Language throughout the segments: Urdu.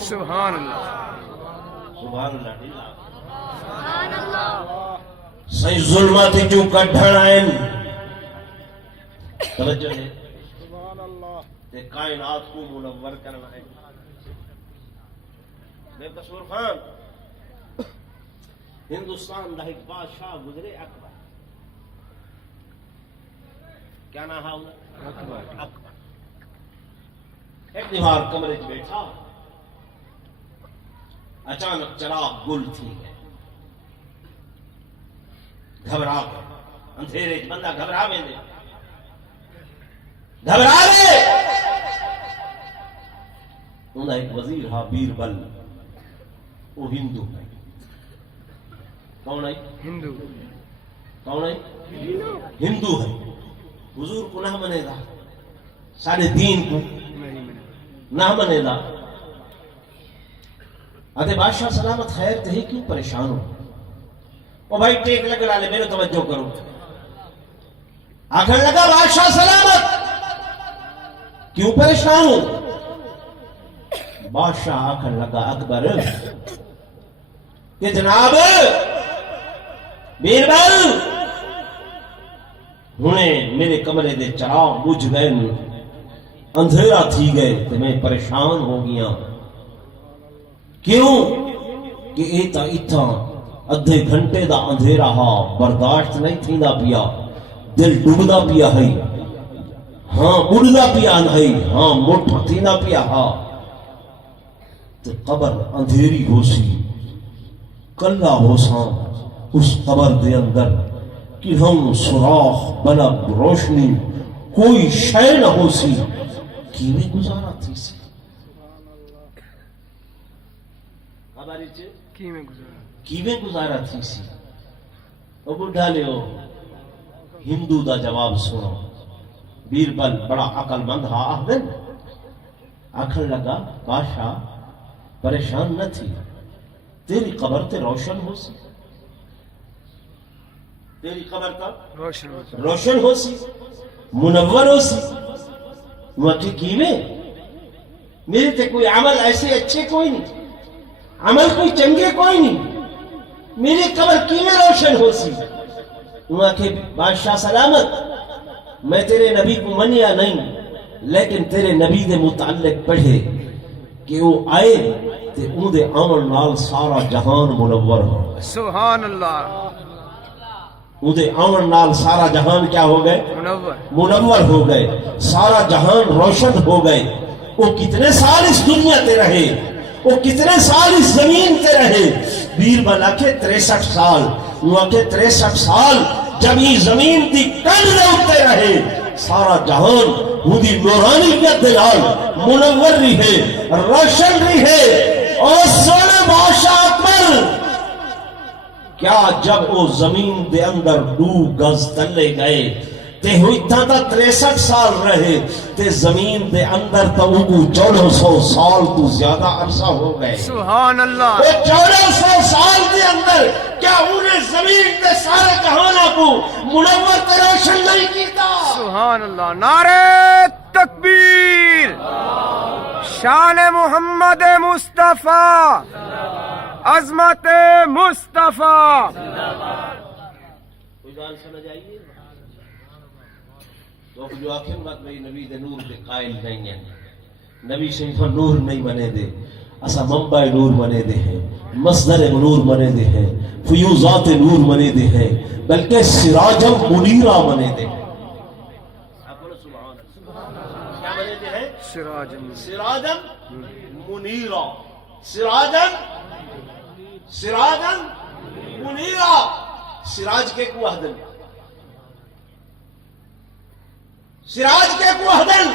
سبحان اللہ سبحان اللہ صحیح ظلمات جو کڈھن آئین توجہ ہے تے کائنات کو منور کرنا ہے بے قصور خان ہندوستان دا ایک بادشاہ گزرے اکبر کیا نام ہے اکبر ایک دیوار کمرے چ بیٹھا اچانک چراغ گل تھی گئے گھبرا گئے اندھیرے بندہ گھبرا ویندے گھبرا گئے انہاں ایک وزیر ہا بیربل وہ ہندو ہے کون ہے ہندو کون ہے ہندو ہے حضور کو نہ منے گا سارے دین کو نہ منے گا آتے بادشاہ سلامت خیر تہی کیوں پریشان ہو او بھائی ٹیک لگا لے میرے توجہ کرو آخر لگا بادشاہ سلامت کیوں پریشان ہو بادشاہ آخر لگا اکبر کہ جناب بیربل ہونے میرے کمرے دے چراغ بجھ گئے اندھیرا تھی گئے تو میں پریشان ہو گیا کیوں کہ ایتا اتھا ادھے گھنٹے دا اندھیرا ہا برداشت نہیں تھی دا پیا دل ڈوبدا پیا ہے ہاں بڑھدا پیا ہے ہاں موٹھا تھی دا پیا ہا تو قبر اندھیری ہو سی کلا ہو ساں اس قبر دے اندر کہ ہم سوراخ بلب روشنی کوئی شے نہ ہو سی کیویں گزارا تھی سی کیویں گزارا تھی سی او بڈھا لیو ہندو دا جواب سنو بیربل بڑا عقل مند ہا آخدن آخر لگا بادشاہ پریشان نہ تھی تیری قبر تے روشن ہو سی تیری قبر کا روشن ہو سی منور ہو سی وقتی کیویں میرے تے کوئی عمل ایسے اچھے کوئی نہیں عمل کوئی چنگے کوئی نہیں میری قبر کیویں روشن ہو سی وہاں کہ بادشاہ سلامت میں تیرے نبی کو منیا نہیں لیکن تیرے نبی دے متعلق پڑھے کہ وہ آئے تے اون دے عمل نال سارا جہان منور ہو سبحان اللہ اون دے عمل نال سارا جہان کیا ہو گئے منور ہو گئے سارا جہان روشن ہو گئے وہ کتنے سال اس دنیا تے رہے وہ کتنے سال اس زمین تے رہے بیربل آکھے 63 سال وہ آکھے 63 سال جب یہ زمین دی کنڈ دے اتے رہے سارا جہان ہودی نورانیت دلال منور رہے روشن رہے اور سونے بادشاہ اکبر کیا جب وہ زمین دے اندر 2 گز تلے گئے تے ہوئی تا 63 سال رہے تے زمین دے اندر تا وہ 1400 سال تو زیادہ عرصہ ہو گئے سبحان اللہ 1400 سال دے اندر کیا انہیں زمین دے سارے جہانوں کو منور تے روشن نہیں کیتا سبحان اللہ نعرہ تکبیر شان محمد مصطفیٰ عظمت مصطفیٰ کوئی گال سمجھ آئیے تو جو آخر بات میں نبی دے نور دے قائل نہیں ہیں نبی شریفہ نور نہیں بنے دے اسا منبع نور بنے دے ہیں مصدر نور بنے دے ہیں فیوزات نور بنے دے ہیں بلکہ سراجم منیرہ بنے دے ہیں کیا بنے دے ہیں سراجم منیرہ سراجم منیرہ سراج کے کو اہدن سراج کے کو اہدن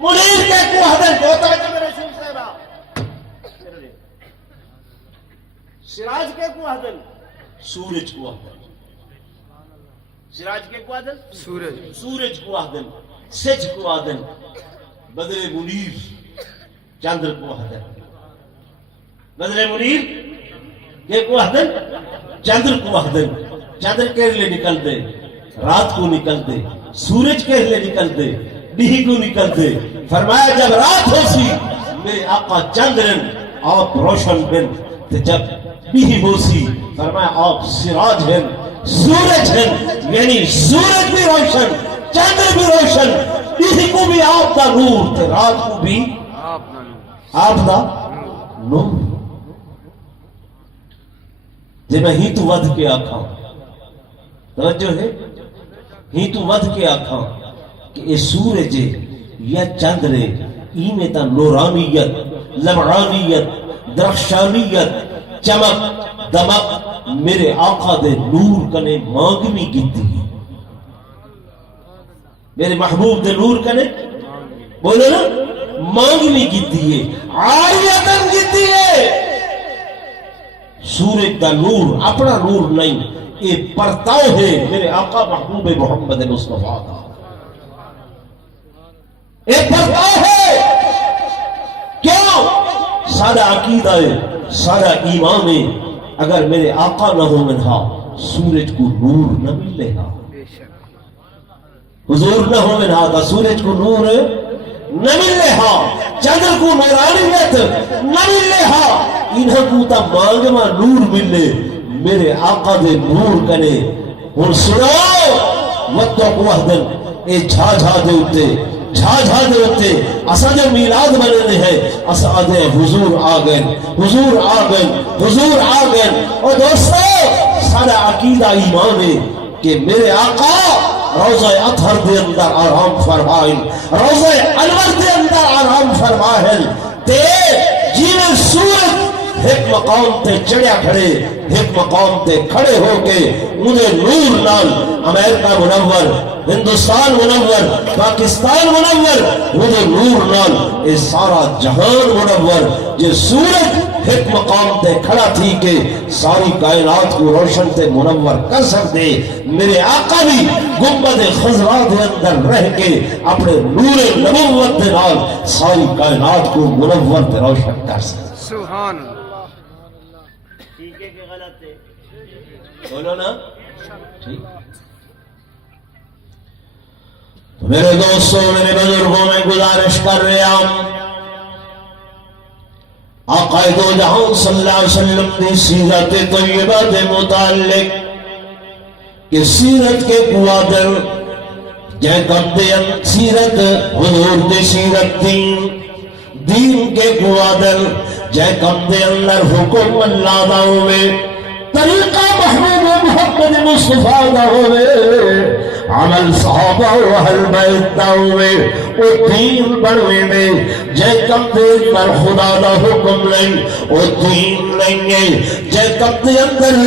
منیر کے کو اہدن جو توجہ میرے شیخ صاحبہ سراج کے کو اہدن سورج کو اہدن سراج کے کو اہدن سورج کو اہدن سج کو اہدن بدر منیر چندر کو اہدن بدر منیر کے کو اہدن چندر کو اہدن چندر کے لئے نکل دے رات کو نکل دے سورج کے لئے نکل دے بھی کو نکلتے. فرمایا جب رات ہو سی میرے آقا چندرن آپ روشن بن، تو جب بھی ہو سی فرمایا آپ سراج ہیں، سورج ہیں، یعنی سورج بھی روشن، چندر بھی روشن، بھی کو بھی آپ دا نور، تو رات کو بھی آپ دا نور. جی میں ہی تو ود کے آکھاں، توجہ ہے، ہی تو ود کے آکھاں کہ اے سورج یا چندرے ایمیں تا نورانیت، لمعانیت، درخشانیت، چمک دمک میرے آقا دے نور کنے مانگنی کیتی، میرے محبوب دے نور کنے بولو نا مانگنی کیتی ہے، عاریتن کیتی ہے. سورج دا نور اپنا نور نہیں، یہ پرتاؤ ہے میرے آقا محبوب محمد مصطفیٰ کا، یہ پرتاؤ ہے. کیوں؟ سارا عقیدہ ہے، سارا ایمان ہے. اگر میرے آقا نہ ہو منہا سورج کو نور نہ ملے گا، حضور نہ ہو منہا تو سورج کو نور نہ ملے ہا، چندر کو نورانیت نہ ملے ہا، انہاں کو تا مانگما نور ملے میرے آقا دے نور کنے. اور سنو وَاتَّقُوا وَحْدًا، اے جھا جھا دے اتے، جھا جھا دے اتے اسا جو میلاد بننے ہیں، اسا دے حضور آگئے، حضور آگئے، حضور آگئے. اور دوستو سارا عقیدہ ایمان ہے کہ میرے آقا روضہ اطہر دے اندر آرام فرمائیں، روضہ انور دے اندر آرام فرمائیں. تے جیویں سورج ایک مقام تے چڑیا کھڑے، ایک مقام تے کھڑے ہو کے مجھے نور نال امریکہ منور، ہندوستان منور، پاکستان منور، مجھے نور نال اے سارا جہان منور. یہ سورج ایک مقام تے کھڑا تھی کہ ساری کائنات کو روشن تے منور کر سکتے، میرے آقا بھی گنبد خضرا دے اندر رہ کے اپنے نور نبوت دے نال ساری کائنات کو منور تے روشن کر سکتے. سبحان اللہ. ٹھیک ہے کہ غلط ہے؟ بولو نا ٹھیک. تو میرے دوستوں، میرے بزرگوں میں گزارش کر رہا ہوں، آقا دو جہاں صلی اللہ علیہ وسلم کی سیرت طیبہ کے متعلق کہ سیرت کے قوادر جے کمدین سیرت حضور کی سیرت دین کے قوادر جے کمدے اندر حکم اللہ دا ہوئے، طریقہ محبوب محمد مصطفیٰ دا ہوئے، عمل صحابہ و اہل بیت دا ہوئے، او دین بڑھوے میں جے کم دے پر خدا دا حکم نہیں، او دین نہیں ہے. جے کم دے اندر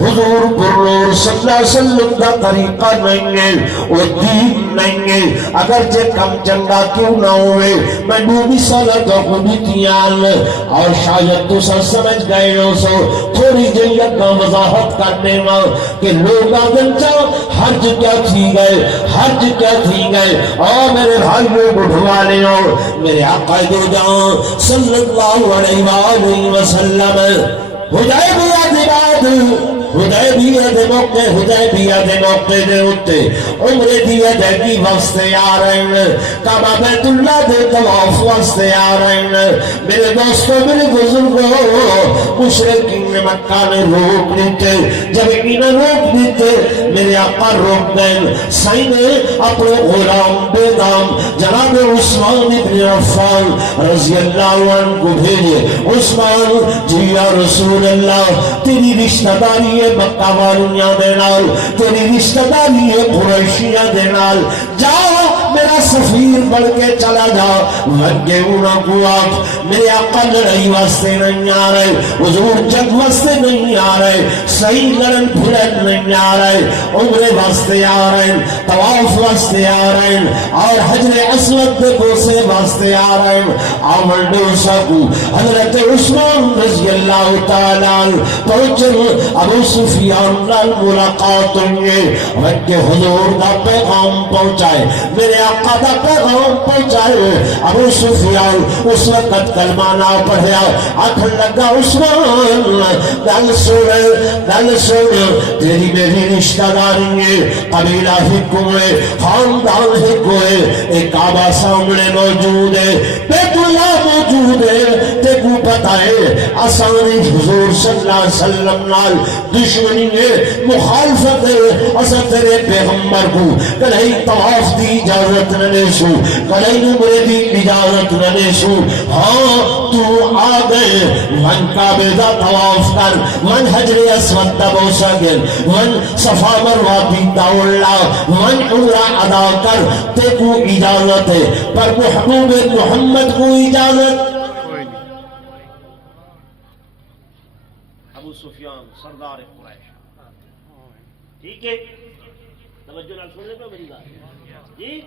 حضور پرور صلی اللہ علیہ وسلم دا طریقہ نہیں ہے، او دین نہیں ہے. اگر جے کم چنگا کیوں نہ ہوئے، میں دو مثالہ کا خودیتیان اور شاید تو سر سمجھ گئے ہو سو تھوڑی جیت کا وضاحت کرنے میں کہ لوگ آدم چاہو حج کیا تھی گئے، حج کیا تھی گئے. اور میرے بھائی لوگ اٹھوا لے ہو، میرے آقا دو جہاں صلی اللہ علیہ وآلہ وسلم حدیبیہ دی بات، حدیبیہ دے موقع، حدیبیہ دے موقع دے اتے عمرے دی ادائیگی واسطے آ رہے ہیں، کعبہ بیت اللہ دے طواف واسطے آ رہے ہیں. میرے دوستوں، میرے بزرگوں، مشرکین نے مکہ نے روک دیتے، جب انہیں روک دیتے میرے آقا روک گئے. سائیں نے اپنے غلام بے نام جناب عثمان بن عفان رضی اللہ عنہ کو بھیجے. عثمان جی یا رسول اللہ، تیری رشتہ داری مکہ والیاں دے نال، تیری رشتہ داری ہے قریشیاں دے نال، جا میرا سفیر بڑھ کے چلا جا. لگے انہاں کو آپ میرے آقا لڑائی واسطے نہیں آ رہے، حضور جنگ واسطے نہیں آ رہے، صحیح لڑن پھڑن نہیں آ رہے، عمرے واسطے آ رہے ہیں، طواف واسطے آ رہے ہیں، اور حجر اسود دے بوسے واسطے آ رہے ہیں. آمن ڈوسا کو حضرت عثمان رضی اللہ تعالیٰ پہنچن ابو سفیان نال ملاقات ہوئے، رکھ حضور دا پیغام پہنچائے. میرے آقا دا پیغام پہنچائے. ابو سفیان اس وقت کلمہ نہ پڑھیا, آکھن لگا عثمان گل سن, تیری میری رشتہ داری ہے, قبیلہ ہک ہوئے, خاندان ہک ہوئے, ایک کعبہ سامنے موجود ہے, بیت اللہ موجود ہے, تے کو پتہ ہے آسانی حضور صلی اللہ علیہ وسلم نال دشمنی ہے, مخالفت ہے, اسا تیرے پیغمبر کو کدی طواف دی اجازت نہ دے سو, کدی عمرے دی اجازت نہ دے سو. ہاں تو آ گئے, من کعبے دا طواف کر, من حجر اسود دا بوسہ گر, من صفا مروہ دی دوڑ لا, من عمرہ ادا کر, تے کو اجازت ہے, پر محبوب محمد کو اجازت. ابو سفیان سردار قریش, ٹھیک ہے, توجہ نال سن لے تو میری بات جی.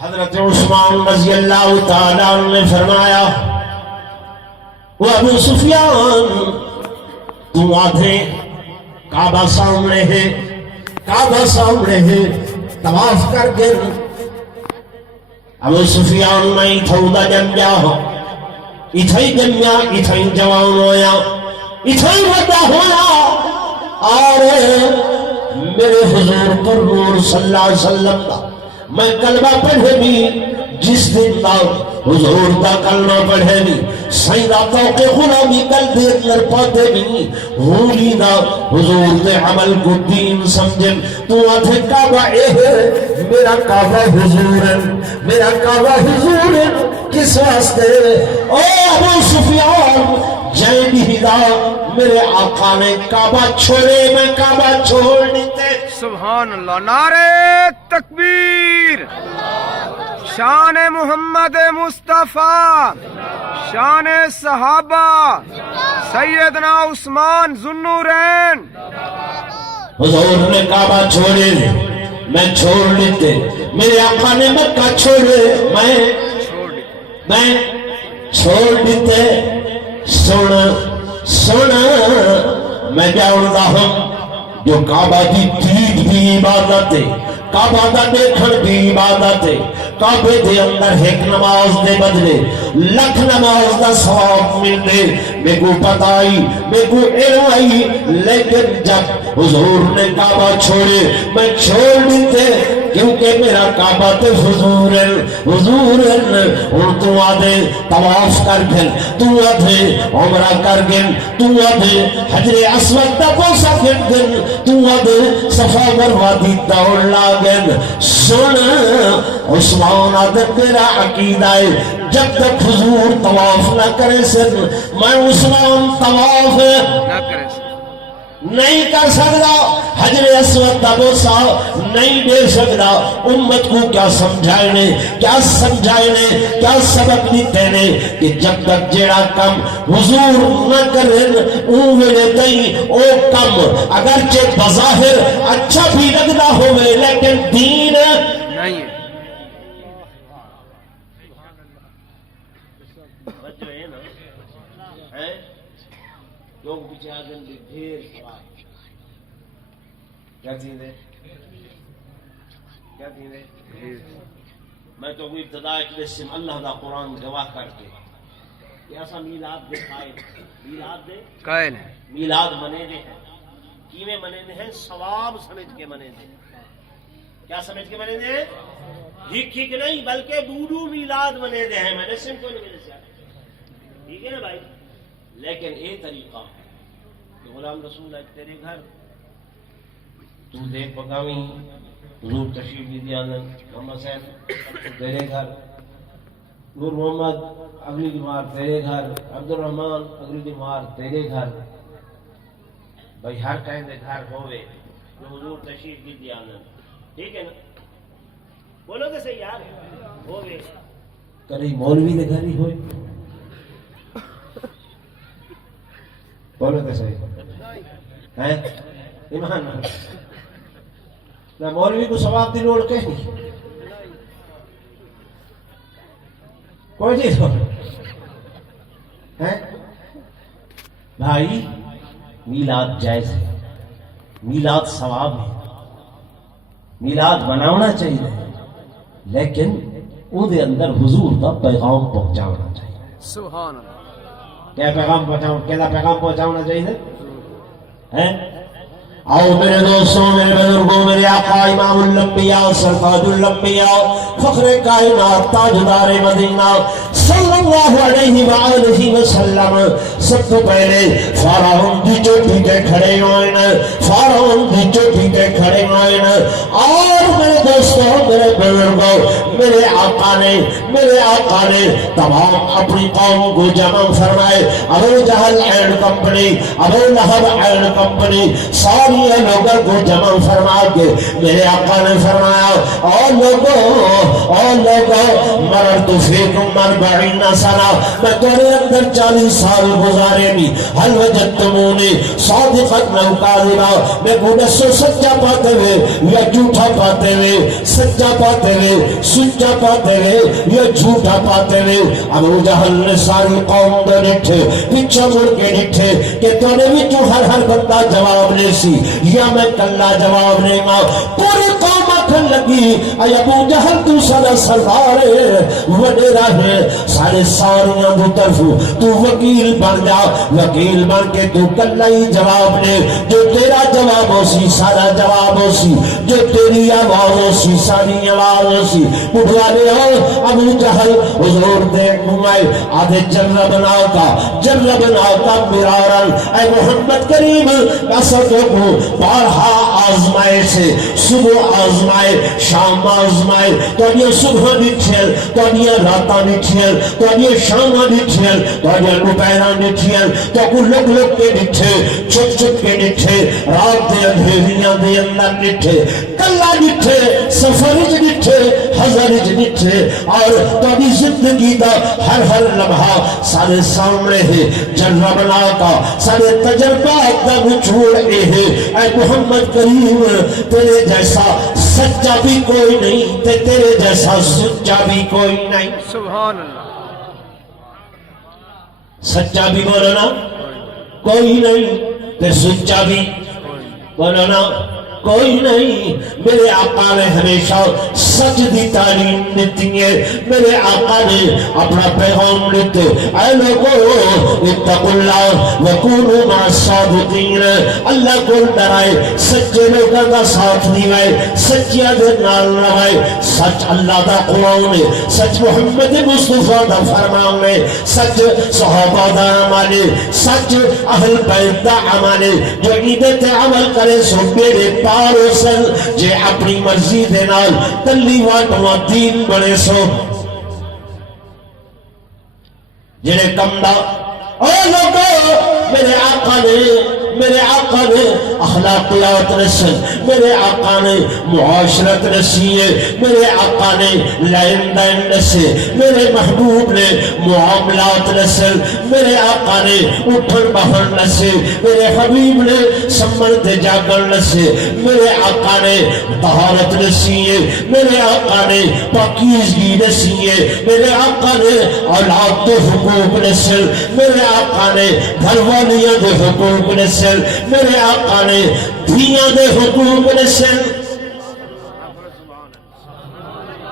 حضرت عثمان رضی اللہ تعالی عنہ نے فرمایا, وہ ابو سفیان تو آدھے کعبہ سامنے ہے, کعبہ سامنے ہے, طواف کر کے. ابو سفیان میں تھوڑا جمیا ہو, اتھائی جمیا, اتھائی جوان ہویا, اتھائی وڈا ہویا, اور میرے حضور پر نور صلی اللہ علیہ وسلم دا میں کلمہ پڑھے بھی, جس دن دا حضور دا کلمہ پڑھے بھی, سیدہ توقع غلامی کل دیر لر پاتے بھی, ہولی دا حضور دے عمل کو دین سمجھن. تو آدھے کعبہ اے ہے, میرا کعبہ حضور ہے, میرا کعبہ حضور ہے, کس واسطے؟ او ابو سفیان جائیں بھی دا میرے آقا نے کعبہ چھوڑے, میں کعبہ چھوڑ دیتے. سبحان اللہ, نعرہ تکبیر, شان محمد مصطفیٰ, شان صحابہ سیدنا عثمان ذوالنورین. حضور نے کعبہ چھوڑے, میں چھوڑ لیتے, میرے آقا نے مکہ چھوڑے, میں چھوڑ دیتے. سن میں جاؤں ہوں, جو کعبہ دی دید بھی عبادت ہے, کعبہ دا دیکھن بھی عبادت ہے, کعبے دے اندر ایک نماز دے بدلے لکھ نماز دا ثواب ملے. میں کو پتہ آئی, میں کو علم آئی, لیکن جب حضور نے کعبہ چھوڑے میں چھوڑ دیتے, کیونکہ میرا کعبہ تے حضور ہے, حضور ہے. اور تو آدھے طواف کر گن, تو آدھے عمرہ کر گن, تو آدھے حجر اسود دا بوسہ گن, تو آدھے صفا مروہ دی دوڑ لا گن. سن عثمان آدھے میرا عقیدہ ہے, جب تک حضور طواف نہ کرے سن میں عثمان طواف نہ کرے نہیں کر سکتا, حجر اسود دا بوسہ نہیں دے سکتا. امت کو کیا سمجھائنے, کیا سمجھائنے, کیا سبق دیتے نے کہ جب تک جیڑا کم حضور نہ کرن اون ویلے تئیں او کم اگرچہ بظاہر اچھا بھی لگدا ہوئے لیکن دین نہیں ہے. بچو ہے نا, لوگ پیچھے آگن بھی ڈھیر سوال, کیا چیز ہے, کیا چیز ہے. میں تو کوئی ابتدا اجلس اللہ دا قرآن گواہ کر کے کہ ایسا میلاد دے قائل, میلاد دے قائل ہے, میلاد منے دے ہیں, کیویں منے دے ہیں, ثواب سمجھ کے منے دے. کیا سمجھ کے منے دے, ہک ہک نہیں بلکہ دودو میلاد منے دے ہیں. میں نے سن کو نہیں ملے سے, ٹھیک ہے نا بھائی. لیکن یہ طریقہ کہ غلام رسول ہے تیرے گھر, تو دیکھ پکاوی, حضور تشریف بھی دیا, محمد صاحب تیرے گھر, نور محمد اگلی بیمار تیرے گھر, عبد الرحمن اگلی بیمار تیرے گھر. بھائی ہر کہیں دے گھر ہوئے جو حضور تشریف بھی دیا, ٹھیک ہے نا, بولو کہ صحیح یار ہوئے. کہیں مولوی دے گھر ہی ہوئے, بولو تو صحیح ہے, ایمان نہ مولوی کو ثواب دی لوڑ کہیں کوئی نہیں ہے. بھائی میلاد جائز ہے, میلاد ثواب ہے, میلاد مناونا چاہیے لیکن وہ دے اندر حضور دا پیغام پہنچانا چاہیے. سبحان اللہ. کیا پیغام پہنچانا چاہیے ہے؟ آؤ میرے دوستوں، میرے بزرگوں، میرے آقا امام الانبیاء سرتاج الانبیاء فخر کائنات تاجدار مدینہ صلی اللہ علیہ وآلہ وسلم سب تو پہلے فارعون دی چوٹی کے کھڑے ہوئے نا، فارعون دی چوٹی کے کھڑے ہوئے نا. اور میرے دوستوں، میرے بزرگوں، میرے آقا نے تمام اپنی قوم کو جمع فرمائے. ابو جہل اینڈ کمپنی، ابو لہب اینڈ کمپنی، ساری لوگوں کو جمع فرما کے میرے آقا نے فرمایا اور لوگوں مررت فیکم 40 سنہ، میں تمہارے اندر 40 سال گزارے بھی، حل وجدتمونی صادقا او کاذبا، میں کو دسو سچا پاتے ہوئے یا جھوٹا پاتے ہوئے، سچا پاتے ہوئے، سچا پاتے ہوئے یا جھوٹا پاتے ہوئے. ابو جہل نے ساری قوم دے ڈٹھے، پیچھے مڑ کے ڈٹھے کہ تو نے بھی جو ہر بندہ جواب لے سی یا میں کلا جواب نہیں ماں. پوری قوم آکھن لگی اے ابو جہل تو سارا سردار وڈیرا ہے، سارے ساریاں دو طرف تو وکیل بن جا، وکیل بن کے تو کلا ہی جواب لے. جو تیرا جواب ہو سی سارا جواب ہو سی، جو تیری آواز ہو سی ساری آواز ہو سی. بڑھوالے ہو ابو جہل حضور دے گھمائے آدھے جربنا کا مرارن، اے محمد کریم اسدوں کو بارہا آزمائے سے، صبح آزمائے، شام آزمائے، تو یہ صبح نٹھیل، تو یہ راتا نٹھیل، تو یہ شام نٹھیل، تو یہ دوپہرا نٹھیل، تو کو لگ کے نٹھے، چھپ کے نٹھے، رات دے اندھیریاں دے اندر نٹھے، کلا نٹھے، سفرج نٹھے، حضرج نٹھے. اور تو بھی زندگی دا ہر لمحہ سارے سامنے ہے. جربنا کا سارے تجربات دا نچوڑ اے ہے. اے محمد کریم تیرے جیسا سچا بھی کوئی نہیں، تیرے جیسا سچا بھی کوئی نہیں. سبحان اللہ. سچا بھی بولنا کوئی نہیں، تے سچا بھی بولنا کوئی نہیں. میرے آقا نے ہمیشہ سچ دی تعلیم دیتی ہے. میرے آقا نے اپنا پیغام دیتے اے لوگو اتقوا اللہ وکونوا مع الصادقین، اللہ کو ڈرائے، سچے لوگوں کا ساتھ دیوائے، سچیاں دے نال روائے. سچ اللہ دا قرآن ہے، سچ محمد مصطفیٰ دا فرمان ہے، سچ صحابہ دا عمل ہے، سچ اہل بیت دا عمل ہے. جو عیدت عمل کرے سو میرے پاروسن جے اپنی مرضی دے نال تلی واٹوا دین بڑے سو جنہیں کم دا. او لوگو میرے آقا نے اخلاقیات رسل، میرے آقا نے معاشرت رسی ہے، میرے آقا نے لین دین رسے، میرے محبوب نے معاملات رسل، میرے آقا نے اٹھن بہن رسے، میرے حبیب نے سمرد جاگن رسے، میرے آقا نے طہارت رسی ہے، میرے آقا نے پاکیزگی رسی ہے، میرے آقا نے اولاد دے حقوق رسل، میرے آقا نے گھر والیاں دے حقوق رسل، میرے آقا نے دھیاں دے حقوق رسل.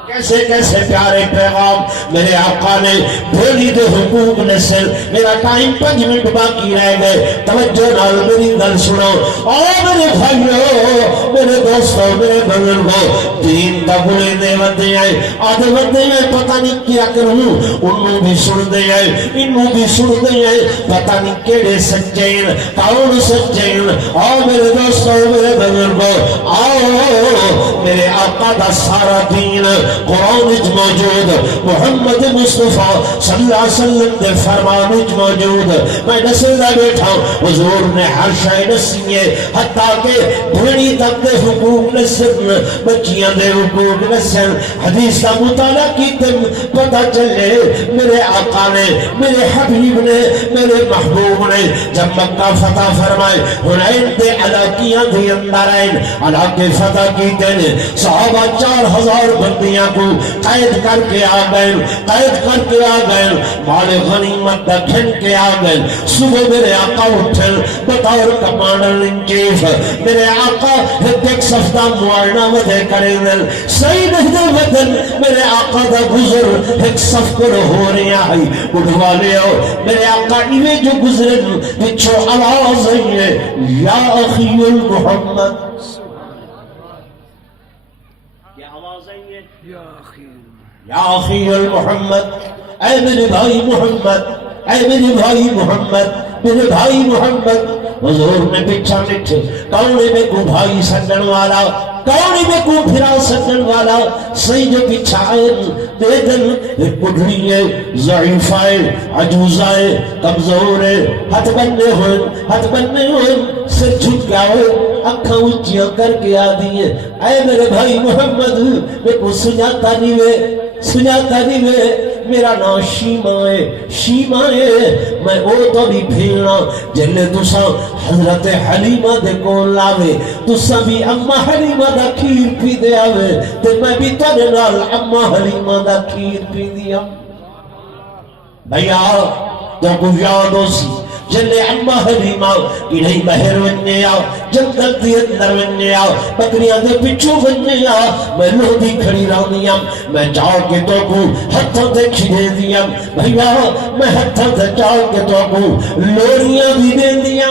کیسے کیسے پیارے پیغام میرے آقا نے بھیلی دے حقوق نسل. میرا ٹائم 5 منٹ باقی رہ گئے، توجہ نال میری گل سنو. اور میرے بھائیو، میرے دوستو، میرے بزرگو، دین دا بولے دے ودے آئے، آدھے ودے آئے پتہ نہیں کیا کروں، انہوں بھی سن دے آئے، انہوں بھی سن دے آئے، پتہ نہیں کیڑے سچین کون سچین. اور میرے دوستو، میرے بزرگو، آؤ میرے آقا دا سارا دین قرآن اج موجود، محمد مصطفیٰ صلی اللہ علیہ وسلم دے فرمان اج موجود. میں نسلہ بیٹھا حضور نے ہر شے نسی ہے، حتیٰ کہ بھیڑی تک دے حقوق نسن، بچیاں دے حقوق نسن. حدیث کا مطالعہ کی تم پتہ چلے میرے آقا نے، میرے حبیب نے، میرے محبوب نے جب مکہ فتح فرمائے، حنین دے علاقیاں دے اندر آئین، علاقے فتح کی تین صحابہ 4000 بندیاں کو قید کر کے آ گئے، مال غنیمت دا کھن کے آ گئے۔ صبح میرے آقا اٹھن بطور کمانڈر ان چیف، میرے آقا ایک صفدہ معائنہ ودے کرے دل صحیح نہیں ودن، میرے آقا دا گزر ایک صفر ہو رہا ہے اٹھوا لے ہو، میرے آقا ایوے جو گزرن بچھو آواز ہے یا اخی المحمد، کیا آواز ہے یا اخی المحمد، اے میرے بھائی محمد، اے میرے بھائی محمد، میرے بھائی محمد۔ حضور میں پچھا مٹھے کونے میں کو بھائی سنن والا، کونے میں کو پھرا سنن والا، صحیح جو پچھا آئے دے دل ایک بڑھنی ہے، ضعیفہ ہے، عجوزہ ہے، کمزور ہے، ہاتھ بننے ہوئے سر جھک گیا ہوئے، اکھاں اچھیاں کر کے آدھی ہے، اے میرے بھائی محمد میں کو سناتا نہیں وے، میرا نام شیمہ ہے، میں او تو بھی پھیلنا جلے تسا حضرت حلیمہ دے کون لاوے، تسا بھی اممہ حلیمہ دا کھیر پی دے آوے، تے میں بھی تارے نال اممہ حلیمہ دا کھیر پی دیا۔ بھیا تو کو یاد ہو سی جلے اممہ حلیمہ کی نہیں بہر وننے آؤ، جنگل دی اندر وننے آؤ، بکریاں دے پچھو وننے آؤ، میں لو دی کھڑی رہنی ہم، میں جاؤ کے تو کو ہتھوں دے کھڑے دیا، بھئیہ میں ہتھوں دے جاؤ کے تو کو لوریاں بھی دے دیا،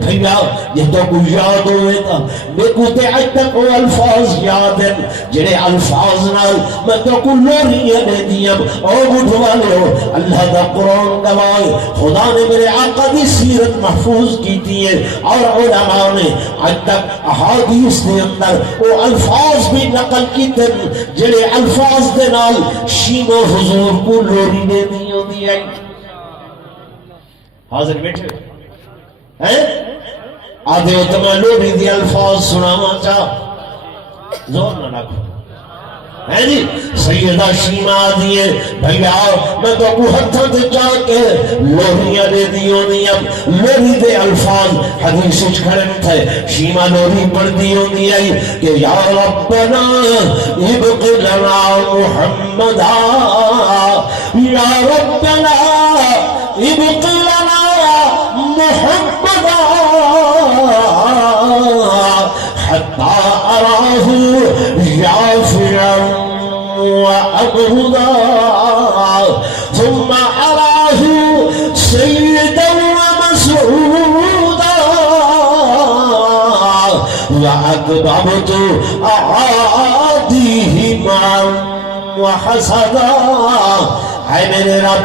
بھئیہ یہ تو کو یاد ہوئے تھا، میں کو تے آج تک وہ الفاظ یاد ہیں جنہیں الفاظ نال میں تو کو لوریاں دے دیا، اور بڑھوا لے ہو اللہ دا قرآن گوائے، خدا نے میرے آقا دی سیرت محفوظ کی تھی ہے، اور علماء نے آج تک احادیث دے اندر وہ الفاظ بھی نقل کی تھے جنہیں الفاظ دے نال شیم و حضور کو لوری دے دی ہے۔ حاضر بیٹھے ہیں آدھے اتما لوری دی الفاظ سناما چاہ زور نہ رکھو ہے جی سیدہ شیمہ دیئے بھئی آؤ میں تو کو ہتھا دے جا کے لوریاں دے دیوں دیم لوری دے الفاظ حدیث کھڑن تھے شیمہ لوری پڑھ دیوں دیئی کہ یا ربنا ابق لنا محمدا یا ربنا ابق لنا محمدا حتى أراه يافعا وأبردا ثم أراه سيدا ومسعودا وأكبرت أعاديه معا وحسدا۔ اے میرے رب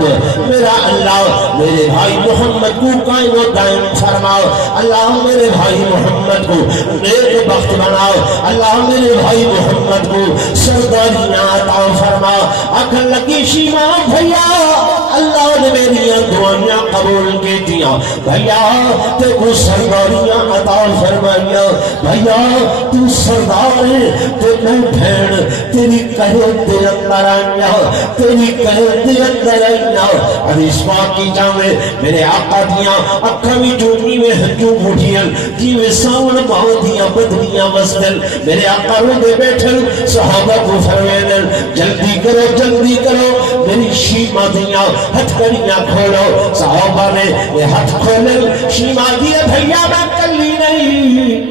میرا اللہ میرے بھائی محمد کو قائم و دائم فرماؤ، اللہ میرے بھائی محمد کو نیک بخت بناؤ، اللہ میرے بھائی محمد کو سرداریاں عطا فرماؤ۔ آنکھیں لگی شیمہ بھیا اللہ نے میری دعائیاں قبول کی دیا، بھیا تے کو سرداریاں عطا فرمایا، بھیا تو سردار ہے تے میں بھیڑ تیری قید دے اندر آیا، تیری قید دے اندر آیا۔ حدیث پاک کی جاوے میرے آقا دیاں اکھا بھی جونی میں ہنجو مٹھیاں جیوے ساون باؤ دیاں بدلیاں وزدل، میرے آقا رو دے بیٹھل صحابہ کو فرمینل جلدی کرو میری شیمہ دیاں ہتھ کریاں کھولو۔ صحابہ نے یہ ہتھ کھولل شیمہ دیے بھیا میں کلی نہیں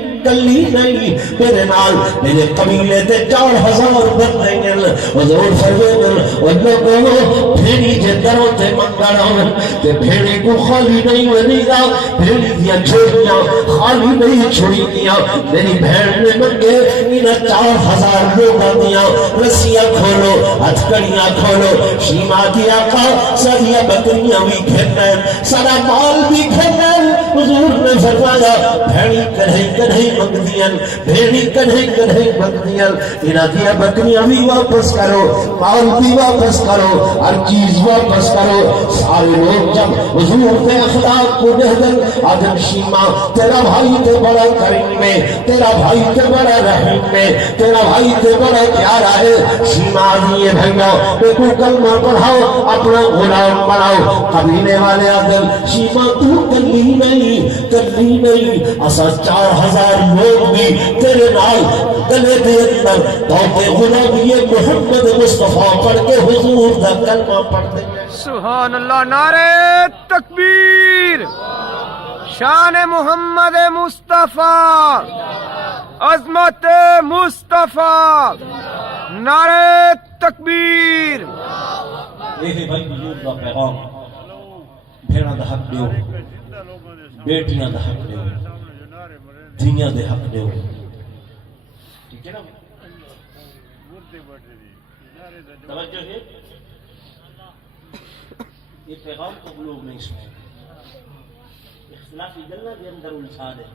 میرے نال میرے قبیلے تے 4000 بندے حضور فرمائے اور لوگوں بھیڑی جے دروں تے منگڑاں تے بھیڑی کو خالی نہیں ونیگا، بھیڑی دیا چھوڑیاں خالی نہیں چھوڑی دیا، میری بھیڑ نے منگے انہاں 4000 لوگاں دیا رسیاں کھولو ہتھکڑیاں کھولو، شیمہ دی آقا ساریا بکریاں بھی گھرنیں سارا مال بھی گھرنیں۔ حضور نے فرمایا بھیڑی کڑھیں مگدیاں بھیڑی کڑھیں مگدیاں، انہاں دیا بکریاں بھی واپس کرو، مال بھی واپس کرو، ہر چیز واپس کرو۔ سارے لوگ جب حضور کے اخلاق کو دیکھیں آدم شیمہ تیرا بھائی تے بڑا کریم ہے، تیرا بھائی تے بڑا رحیم ہے، تیرا بھائی تے بڑا پیارا ہے۔ شیمہ دیئے بھائیوں دیکھو کلمہ پڑھاؤ اپنا غلام بناؤ۔ قبیلے والے آدم شیمہ تو کلی نہیں تے کرنی نہیں اسا 4000 لوگ بھی تیرے نال گلے دے اندر توبے غلامی محمد مصطفیٰ پڑھ کے حضور دا کلمہ پڑھ دے سبحان اللہ نعرہ تکبیر شان محمد مصطفیٰ عظمت مصطفیٰ نعرہ تکبیر یہ بھائی حضور دا پیغام بھیڑا دا حق دیو بیٹیاں دا حق دیو دھیاں دے حق دیو ٹھیک ہے نا توجہ ہے یہ پیغام کو لوگ نہیں سنے اختلافی گلہ دے اندر الفاظ ہے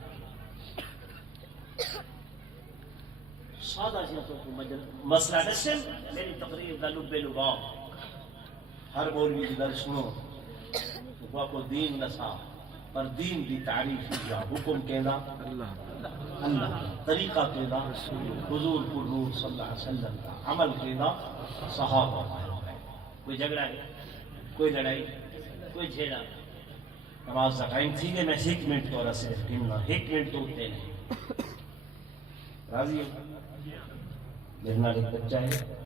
سادہ جیسوں کو مسئلہ نسل میری تقریر دا لب لباب ہر مولوی کی در سنو وہ کو دین نسا پر دین دی تعریف کیا حکم کہنا اللہ طریقہ کہنا حضور پر نور صلی اللہ علیہ وسلم کا عمل کہنا صحابہ کوئی جھگڑا ہے کوئی لڑائی کوئی جھیڑا نماز کا ٹائم تھی کہ میں 1 منٹ کو رہا صرف گننا 1 منٹ تو اٹھتے نہیں راضی ہے میرے نال ایک بچہ ہے